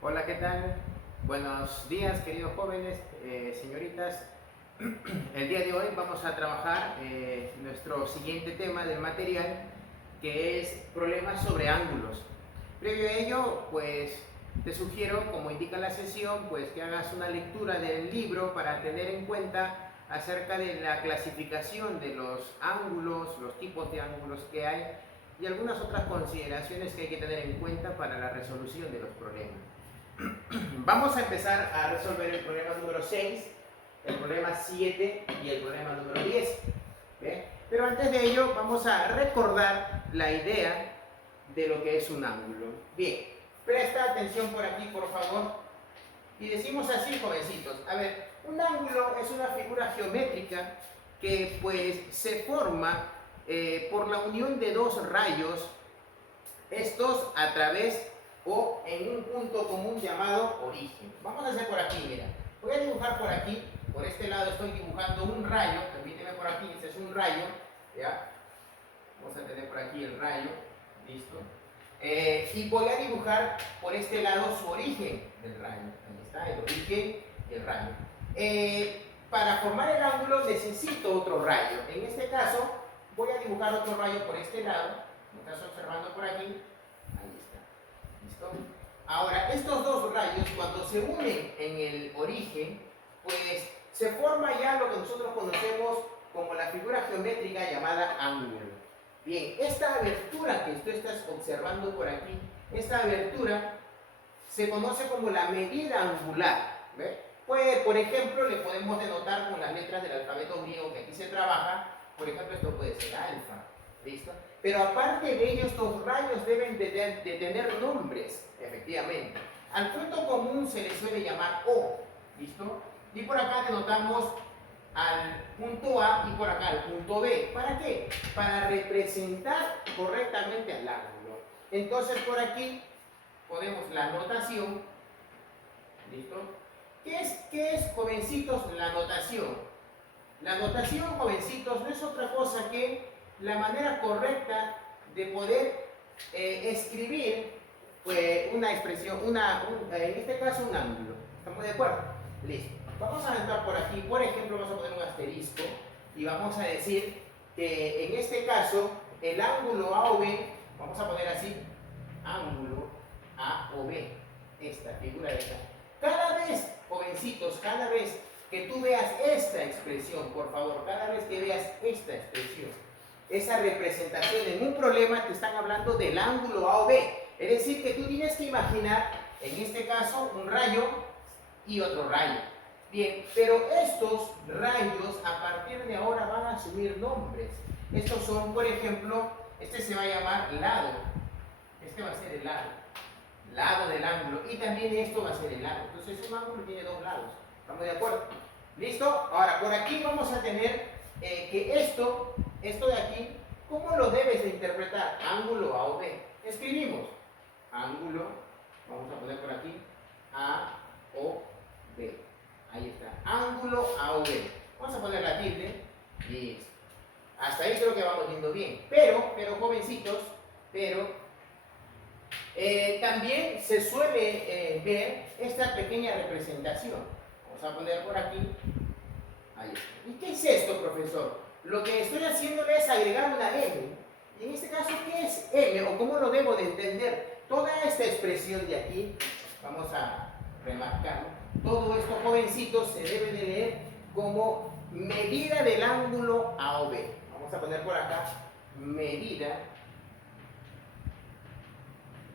Hola, ¿qué tal? Buenos días, queridos jóvenes, señoritas. El día de hoy vamos a trabajar nuestro siguiente tema del material, que es problemas sobre ángulos. Previo a ello, pues te sugiero, como indica la sesión, pues que hagas una lectura del libro para tener en cuenta acerca de la clasificación de los ángulos, los tipos de ángulos que hay y algunas otras consideraciones que hay que tener en cuenta para la resolución de los problemas. Vamos a empezar a resolver el problema número 6, el problema 7 y el problema número 10. ¿Ve? Pero antes de ello vamos a recordar la idea de lo que es un ángulo. Bien, presta atención por aquí, por favor. Y decimos así, jovencitos. A ver, un ángulo es una figura geométrica que pues se forma por la unión de dos rayos, estos a través o en un punto común llamado origen. Vamos a hacer por aquí, mira. Voy a dibujar por aquí, por este lado estoy dibujando un rayo, permíteme por aquí, este es un rayo, ¿ya? Vamos a tener por aquí el rayo, listo. Y voy a dibujar por este lado su origen del rayo. Ahí está, el origen y el rayo. Para formar el ángulo necesito otro rayo. En este caso, voy a dibujar otro rayo por este lado. ¿Me estás observando por aquí? Ahí está. ¿Listo? Ahora, estos dos rayos, cuando se unen en el origen, pues se forma ya lo que nosotros conocemos como la figura geométrica llamada ángulo. Bien, esta abertura que tú estás observando por aquí, esta abertura se conoce como la medida angular. ¿Ve? Pues, por ejemplo, le podemos denotar con las letras del alfabeto griego que aquí se trabaja. Por ejemplo, esto puede ser alfa. ¿Listo? Pero aparte de ello, estos rayos deben de tener nombres, efectivamente. Al punto común se le suele llamar O. ¿Listo? Y por acá denotamos al punto A y por acá al punto B. ¿Para qué? Para representar correctamente al ángulo. Entonces por aquí ponemos la notación. ¿Listo? ¿Qué es, jovencitos, la notación? La notación, jovencitos, no es otra cosa que la manera correcta de poder escribir pues, una expresión, en este caso un ángulo. ¿Estamos de acuerdo? Listo. Vamos a entrar por aquí, por ejemplo, vamos a poner un asterisco y vamos a decir que en este caso el ángulo A o B, vamos a poner así, ángulo A o B, esta figura de esta. Cada vez, jovencitos, cada vez que tú veas esta expresión, por favor, cada vez que veas esta expresión, esa representación en un problema, te están hablando del ángulo A o B. Es decir, que tú tienes que imaginar, en este caso, un rayo y otro rayo. Bien, pero estos rayos a partir de ahora van a asumir nombres. Estos son, por ejemplo, este se va a llamar lado. Este va a ser el lado del ángulo. Y también esto va a ser el lado. Entonces un ángulo tiene dos lados. ¿Estamos de acuerdo? ¿Listo? Ahora, por aquí vamos a tener que esto de aquí, ¿cómo lo debes de interpretar? Ángulo A o B. Escribimos ángulo, vamos a poner por aquí, A o B. Ahí está, ángulo A o B. Vamos a poner la tilde. Listo. Hasta ahí creo que vamos viendo bien. Pero jovencitos, también se suele ver esta pequeña representación. Vamos a poner por aquí. Ahí está. ¿Y qué es esto, profesor? Lo que estoy haciendo es agregar una M. Y en este caso, ¿qué es M? ¿O cómo lo debo de entender? Toda esta expresión de aquí, vamos a remarcarlo. Todo esto, jovencitos, se debe de leer como medida del ángulo A o B. Vamos a poner por acá, medida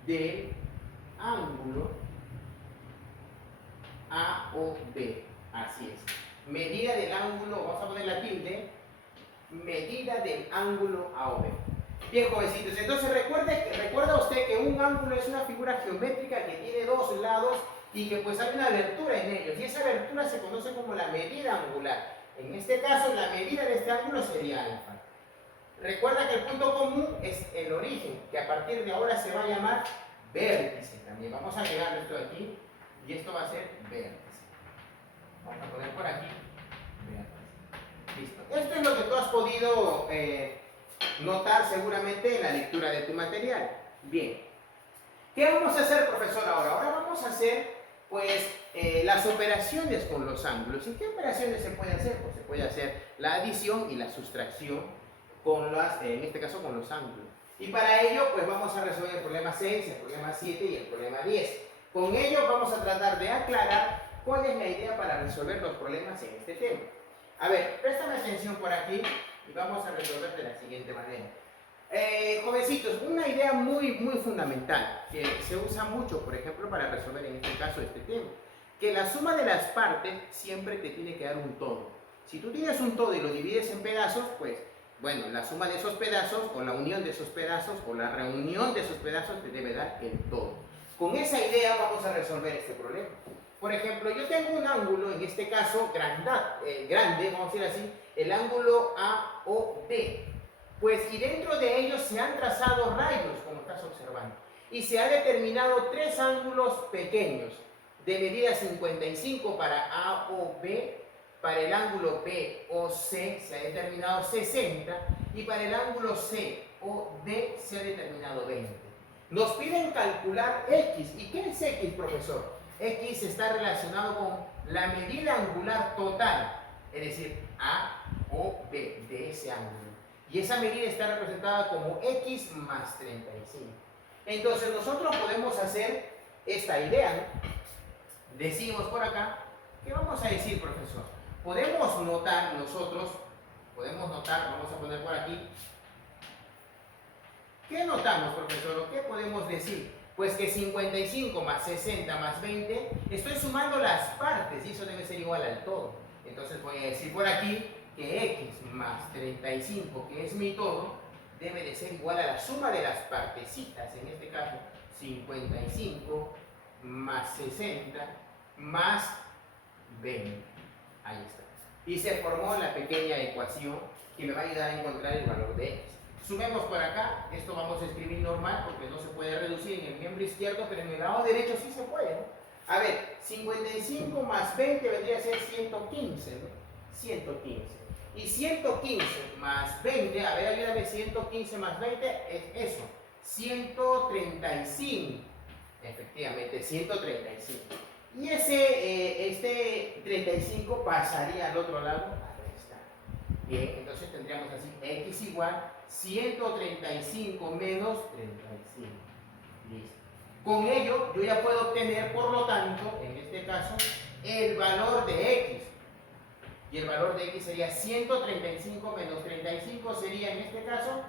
del ángulo A o B. Así es. Medida del ángulo, vamos a poner la tilde, medida del ángulo A o B. Bien, jovencitos, entonces recuerda usted que un ángulo es una figura geométrica que tiene dos lados y que pues hay una abertura en ellos, y esa abertura se conoce como la medida angular. En este caso, la medida de este ángulo sería alfa. Recuerda que el punto común es el origen, que a partir de ahora se va a llamar vértice también. Vamos a agregar esto de aquí, y esto va a ser vértice. Vamos a poner por aquí vértice. Listo. Esto es lo que tú has podido notar seguramente en la lectura de tu material. Bien. ¿Qué vamos a hacer, profesor, ahora? Ahora vamos a hacer hacer pues las operaciones con los ángulos. ¿Y qué operaciones se puede hacer? Pues se puede hacer la adición y la sustracción con en este caso con los ángulos. Y para ello pues vamos a resolver el problema 6, el problema 7 y el problema 10. Con ello vamos a tratar de aclarar cuál es la idea para resolver los problemas en este tema. A ver, préstame atención por aquí y vamos a resolver de la siguiente manera. Jovencitos, una idea muy fundamental que se usa mucho, por ejemplo, para resolver en este caso este tema, que la suma de las partes siempre te tiene que dar un todo. Si tú tienes un todo y lo divides en pedazos, pues, bueno, la suma de esos pedazos, o la unión de esos pedazos, o la reunión de esos pedazos te debe dar el todo. Con esa idea vamos a resolver este problema. Por ejemplo, yo tengo un ángulo, en este caso grande, vamos a decir así, el ángulo AOB. Pues y dentro de ellos se han trazado rayos, como estás observando, y se ha determinado tres ángulos pequeños de medida 55 para AOB, para el ángulo BOC se ha determinado 60 y para el ángulo COD se ha determinado 20. Nos piden calcular X. ¿Y qué es X, profesor? X está relacionado con la medida angular total, es decir, AOB de ese ángulo. Y esa medida está representada como X más 35. Entonces nosotros podemos hacer esta idea, ¿no? Decimos por acá, ¿qué vamos a decir, profesor? Podemos notar nosotros, vamos a poner por aquí, ¿qué notamos, profesor? ¿O qué podemos decir? Pues que 55 más 60 más 20, estoy sumando las partes y eso debe ser igual al todo. Entonces voy a decir por aquí que X más 35, que es mi todo, debe de ser igual a la suma de las partecitas, en este caso 55 más 60 más 20. Ahí está. Y se formó la pequeña ecuación que me va a ayudar a encontrar el valor de X. Sumemos por acá, esto vamos a escribir normal porque no se puede reducir en el miembro izquierdo, pero en el lado derecho sí se puede, ¿no? A ver, 55 más 20 vendría a ser 115, ¿no? 115. Y 115 más 20, a ver, ayúdame, 115 más 20 es eso, 135. Efectivamente, 135. Y este 35 pasaría al otro lado a restar. Bien, entonces tendríamos así, X igual 135 menos 35. Listo. Con ello, yo ya puedo obtener, por lo tanto, en este caso, el valor de X. Y el valor de X sería 135 menos 35, sería en este caso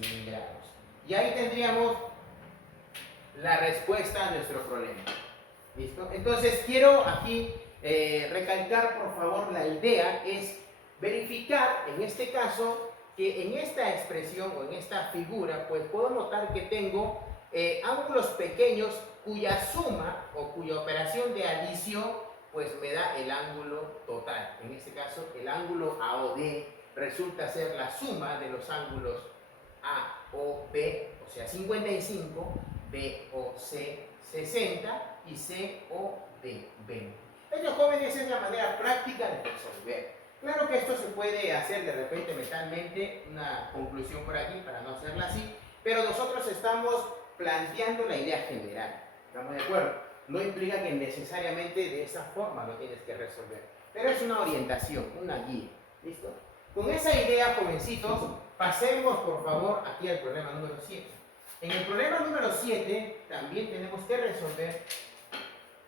100 grados. Y ahí tendríamos la respuesta a nuestro problema. ¿Listo? Entonces quiero aquí recalcar, por favor, la idea es verificar, en este caso, que en esta expresión o en esta figura, pues puedo notar que tengo ángulos pequeños cuya suma o cuya operación de adición pues me da el ángulo total. En este caso, el ángulo AOD resulta ser la suma de los ángulos AOB, o sea, 55, BOC, 60 y COD, 20. Entonces, jóvenes, esa es la manera práctica de resolver. Claro que esto se puede hacer de repente mentalmente, una conclusión por aquí para no hacerla así, pero nosotros estamos planteando la idea general. ¿Estamos de acuerdo? No implica que necesariamente de esa forma lo tienes que resolver, pero es una orientación, una guía. ¿Listo? Con esa idea, jovencitos, pasemos por favor aquí al problema número 7. En el problema número 7 también tenemos que resolver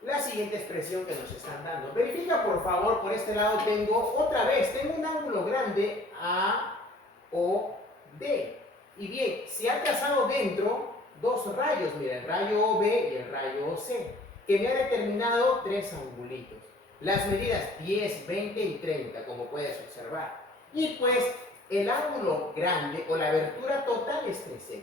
la siguiente expresión que nos están dando. Verifica por favor, por este lado tengo un ángulo grande AOD. Y bien, se ha trazado dentro dos rayos, mira, el rayo OB y el rayo OC, que me ha determinado tres angulitos. Las medidas 10, 20 y 30, como puedes observar. Y pues el ángulo grande o la abertura total es 3x.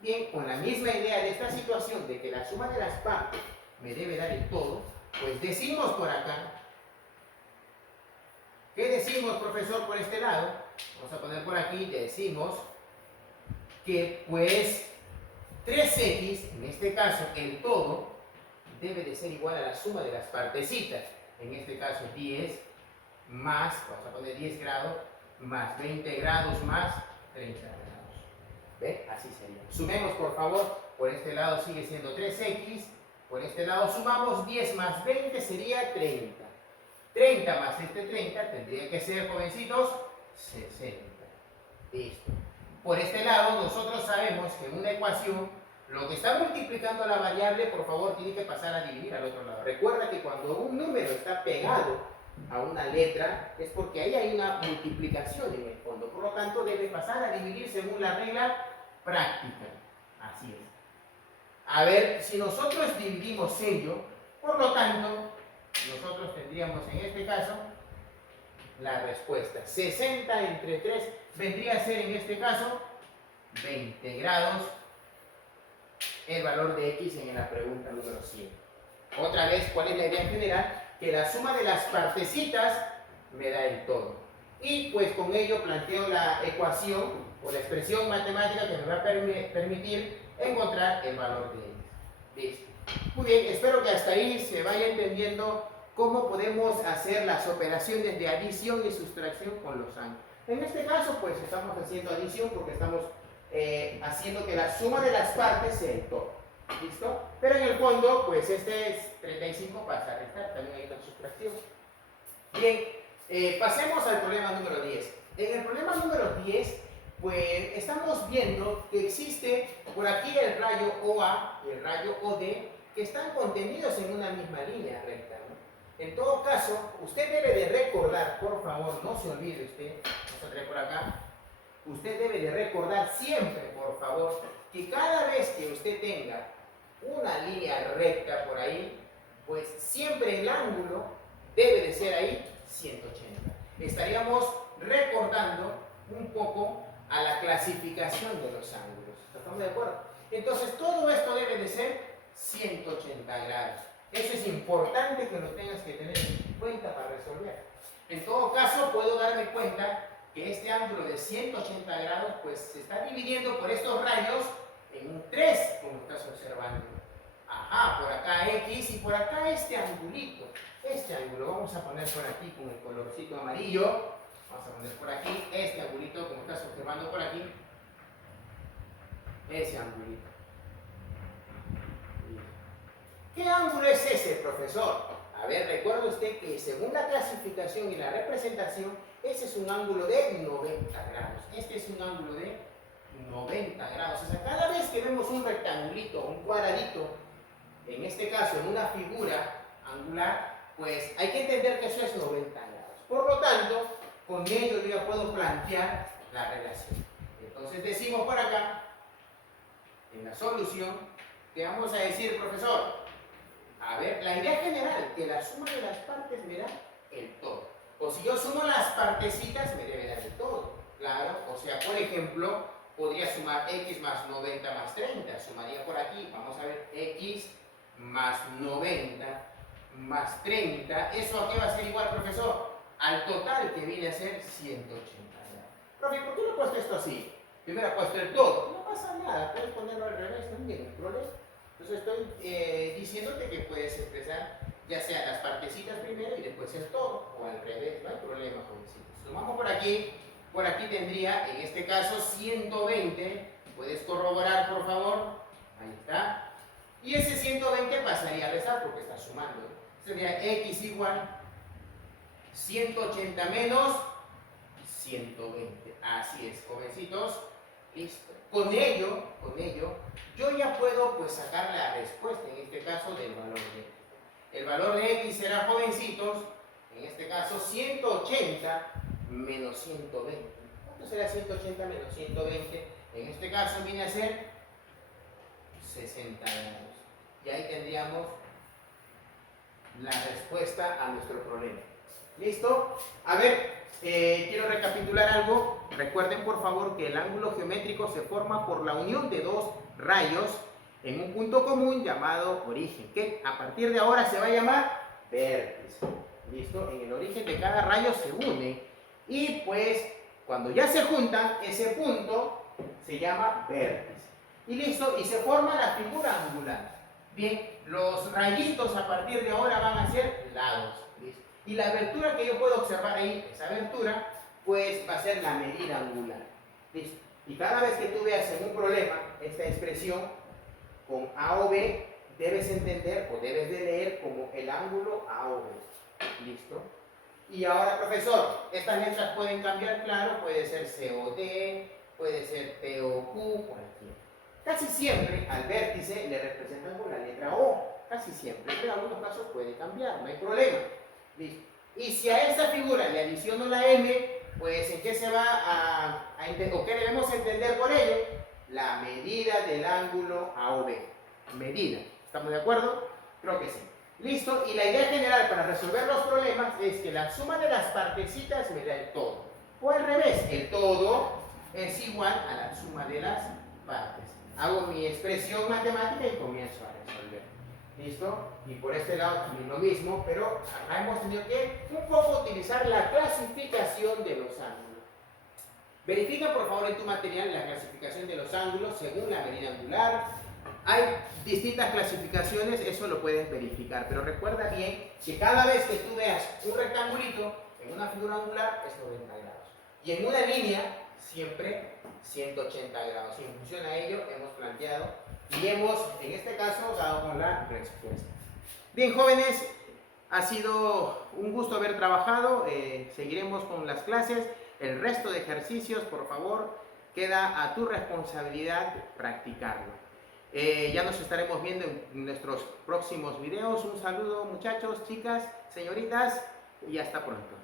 Bien, con la misma idea de esta situación de que la suma de las partes me debe dar el todo, pues decimos por acá, ¿qué decimos, profesor, por este lado? Vamos a poner por aquí, decimos que pues 3x, en este caso el todo, debe de ser igual a la suma de las partecitas. En este caso 10 más, vamos a poner 10 grados, más 20 grados más 30 grados. ¿Ve? Así sería. Sumemos por favor, por este lado sigue siendo 3x Por este lado sumamos 10 más 20 sería 30. 30 más este 30 tendría que ser, jovencitos, 60. Listo. Por este lado nosotros sabemos que en una ecuación lo que está multiplicando la variable, por favor, tiene que pasar a dividir al otro lado. Recuerda que cuando un número está pegado a una letra es porque ahí hay una multiplicación en el fondo. Por lo tanto, debe pasar a dividir según la regla práctica. Así es. A ver, si nosotros dividimos ello, por lo tanto, nosotros tendríamos en este caso la respuesta. 60 entre 3 vendría a ser en este caso 20 grados el valor de x en la pregunta número 100. Otra vez, ¿cuál es la idea en general? Que la suma de las partecitas me da el todo. Y pues con ello planteo la ecuación o la expresión matemática que me va a permitir encontrar el valor de x. Listo. Muy bien, espero que hasta ahí se vaya entendiendo cómo podemos hacer las operaciones de adición y sustracción con los ángulos. En este caso, pues estamos haciendo adición porque estamos haciendo que la suma de las partes sea el todo. ¿Listo? Pero en el fondo, pues este es 35 pasa a restar, también hay una sustracción. Bien, pasemos al problema número 10. En el problema número 10, pues estamos viendo que existe por aquí el rayo OA y el rayo OD que están contenidos en una misma línea recta, ¿no? En todo caso, usted debe de recordar, por favor, no se olvide usted, vamos a traer por acá, usted debe de recordar siempre, por favor, que cada vez que usted tenga una línea recta por ahí, pues siempre el ángulo debe de ser ahí 180. Estaríamos recordando un poco a la clasificación de los ángulos. ¿Estamos de acuerdo? Entonces todo esto debe de ser 180 grados. Eso es importante que lo tengas que tener en cuenta para resolver. En todo caso, puedo darme cuenta que este ángulo de 180 grados pues se está dividiendo por estos rayos en un 3, como estás observando. Ajá, por acá X y por acá este angulito. Este ángulo vamos a poner por aquí con el colorcito amarillo. Vamos a poner por aquí este angulito, como estás observando por aquí. Ese angulito. ¿Qué ángulo es ese, profesor? A ver, recuerda usted que según la clasificación y la representación, ese es un ángulo de 90 grados. Este es un ángulo de 90 grados. O sea, cada vez que vemos un rectangulito, un cuadradito, en este caso en una figura angular, pues hay que entender que eso es 90 grados. Por lo tanto, con ello yo ya puedo plantear la relación. Entonces decimos por acá, en la solución, que vamos a decir, profesor, a ver, la idea general, que la suma de las partes me da el todo. O si yo sumo las partecitas, me debe dar el todo. Claro, o sea, por ejemplo, podría sumar x más 90 más 30. Sumaría por aquí, vamos a ver, x más 90 más 30. ¿Eso a qué va a ser igual, profesor? Al total, que viene a ser 180 grados. Profe, ¿por qué no he puesto esto así? Primero he puesto el todo. No pasa nada, puedes ponerlo al revés también, no hay problema. Entonces estoy diciéndote que puedes expresar ya sea las partecitas primero y después el todo, o al revés, no hay problema, jovencitos. Sumamos por aquí tendría, en este caso, 120. ¿Puedes corroborar, por favor? Ahí está. Y ese 120 pasaría a restar porque está sumando. Sería x igual 180 menos 120. Así es, jovencitos. Listo. Con ello, yo ya puedo pues sacar la respuesta, en este caso, del valor de x. El valor de x será, jovencitos, en este caso, 180 menos 120. ¿Cuánto será 180 menos 120? En este caso viene a ser 60 grados. Y ahí tendríamos la respuesta a nuestro problema. ¿Listo? A ver, quiero recapitular algo. Recuerden por favor que el ángulo geométrico se forma por la unión de dos rayos en un punto común llamado origen, que a partir de ahora se va a llamar vértice. ¿Listo? En el origen de cada rayo se une y pues cuando ya se juntan, ese punto se llama vértice. Y listo, y se forma la figura angular. Bien, los rayitos a partir de ahora van a ser lados. ¿Listo? Y la abertura que yo puedo observar ahí, esa abertura, pues va a ser la medida angular. ¿Listo? Y cada vez que tú veas en un problema esta expresión con A o B, debes entender o debes de leer como el ángulo AOB. ¿Listo? Y ahora, profesor, estas letras pueden cambiar, claro, puede ser COD, puede ser POQ, cualquiera. Casi siempre al vértice le representan con la letra O, casi siempre, pero en algunos casos puede cambiar, no hay problema. ¿Listo? Y si a esta figura le adiciono la M, pues ¿en qué se va o qué debemos entender por ello? La medida del ángulo AOB. Medida. ¿Estamos de acuerdo? Creo que sí. Listo, y la idea general para resolver los problemas es que la suma de las partecitas me da el todo. O al revés, el todo es igual a la suma de las partes. Hago mi expresión matemática y comienzo a resolver. ¿Listo? Y por este lado también lo mismo, pero acá hemos tenido que un poco utilizar la clasificación de los ángulos. Verifica por favor en tu material la clasificación de los ángulos según la medida angular. Hay distintas clasificaciones, eso lo puedes verificar, pero recuerda bien que cada vez que tú veas un rectangulito en una figura angular es 90 grados. Y en una línea, siempre 180 grados. Y en función a ello hemos planteado y hemos, en este caso, dado con la respuesta. Bien, jóvenes, ha sido un gusto haber trabajado. Seguiremos con las clases. El resto de ejercicios, por favor, queda a tu responsabilidad practicarlo. Ya nos estaremos viendo en nuestros próximos videos. Un saludo, muchachos, chicas, señoritas, y hasta pronto.